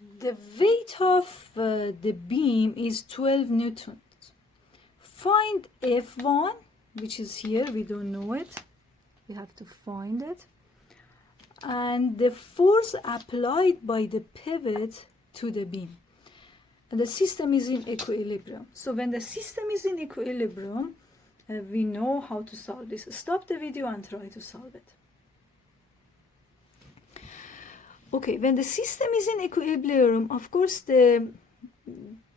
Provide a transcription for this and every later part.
The weight of the beam is 12 newtons. Find F1, which is here, we don't know it. We have to find it. And the force applied by the pivot to the beam. And the system is in equilibrium. So when the system is in equilibrium, we know how to solve this. Stop the video and try to solve it. Okay, when the system is in equilibrium, of course the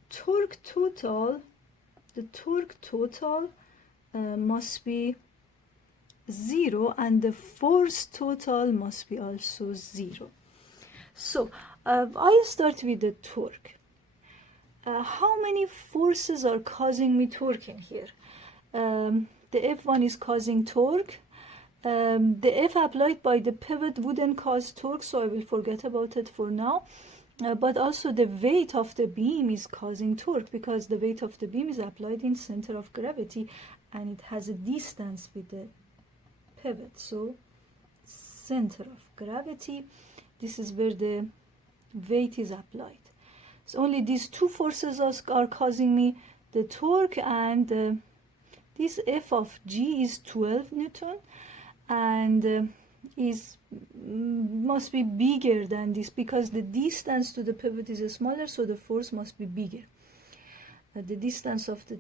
torque total must be 0 and the force total must be also 0. So I start with the torque. How many forces are causing me torque in here? The F1 is causing torque. The F applied by the pivot wouldn't cause torque, so I will forget about it for now. But also the weight of the beam is causing torque because the weight of the beam is applied in center of gravity and it has a distance with the pivot. So center of gravity, this is where the weight is applied. So only these two forces are causing me the torque, and this F of G is 12 Newton and must be bigger than this because the distance to the pivot is smaller, so the force must be bigger. The distance of the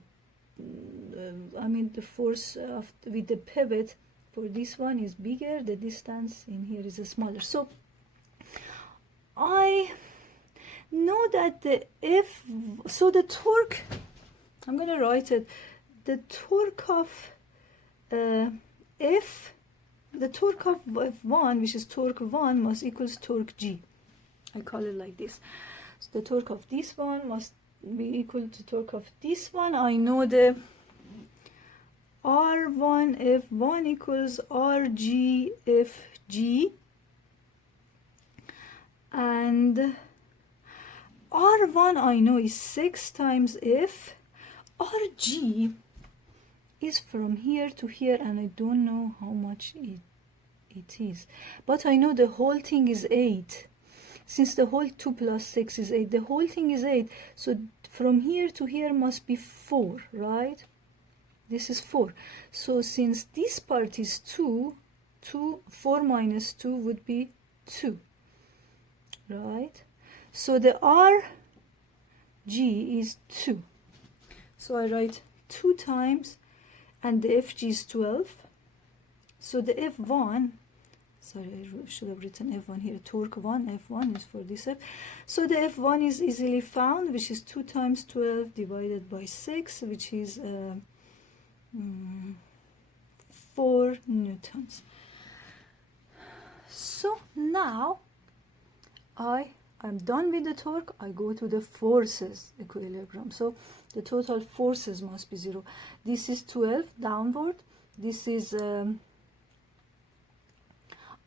the force with the pivot for this one is bigger, the distance in here is smaller. So I know that the the torque, I'm going to write it, the torque of the torque of F1, which is torque 1, must equals torque G. I call it like this. So the torque of this one must be equal to torque of this one. I know the R1 F1 equals RG FG, and R1 I know is 6 times F. RG is from here to here and I don't know how much it is, but I know the whole thing is 8. Since the whole 2 plus 6 is 8, the whole thing is 8, so from here to here must be 4, right? This is 4. So since this part is 2, 4 minus 2 would be 2, right? So the RG is 2. So I write 2 times, and the FG is 12. So the F1, sorry, I should have written F1 here, torque 1, F1 is for this F. So the F1 is easily found, which is 2 times 12 divided by 6, which is 4 newtons. So now I'm done with the torque. I go to the forces equilibrium. So the total forces must be 0. This is 12 downward. This is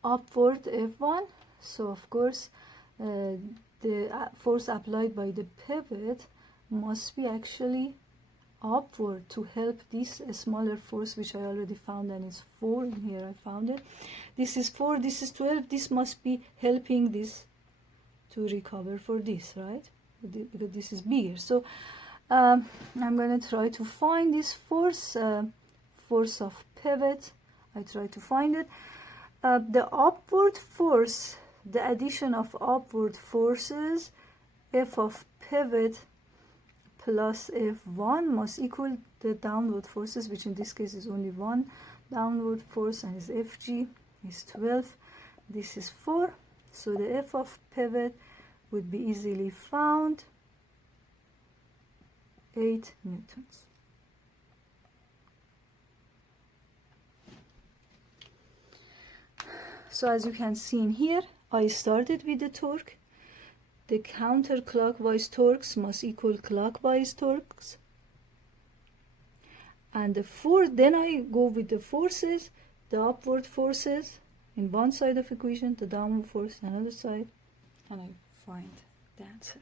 upward F1. So of course the force applied by the pivot must be actually upward to help this smaller force, which I already found, and it's 4 in here. I found it. This is 4, this is 12. This must be helping this to recover for this, right? Because this is bigger. So I'm going to try to find this force, force of pivot. I try to find it. The upward force, the addition of upward forces, F of pivot plus F1 must equal the downward forces, which in this case is only one downward force, and is FG is 12. This is 4. So the F of pivot would be easily found, 8 newtons. So as you can see in here, I started with the torque. The counterclockwise torques must equal clockwise torques. And then I go with the forces, the upward forces in one side of equation, the downward force on the other side, and I find the answer.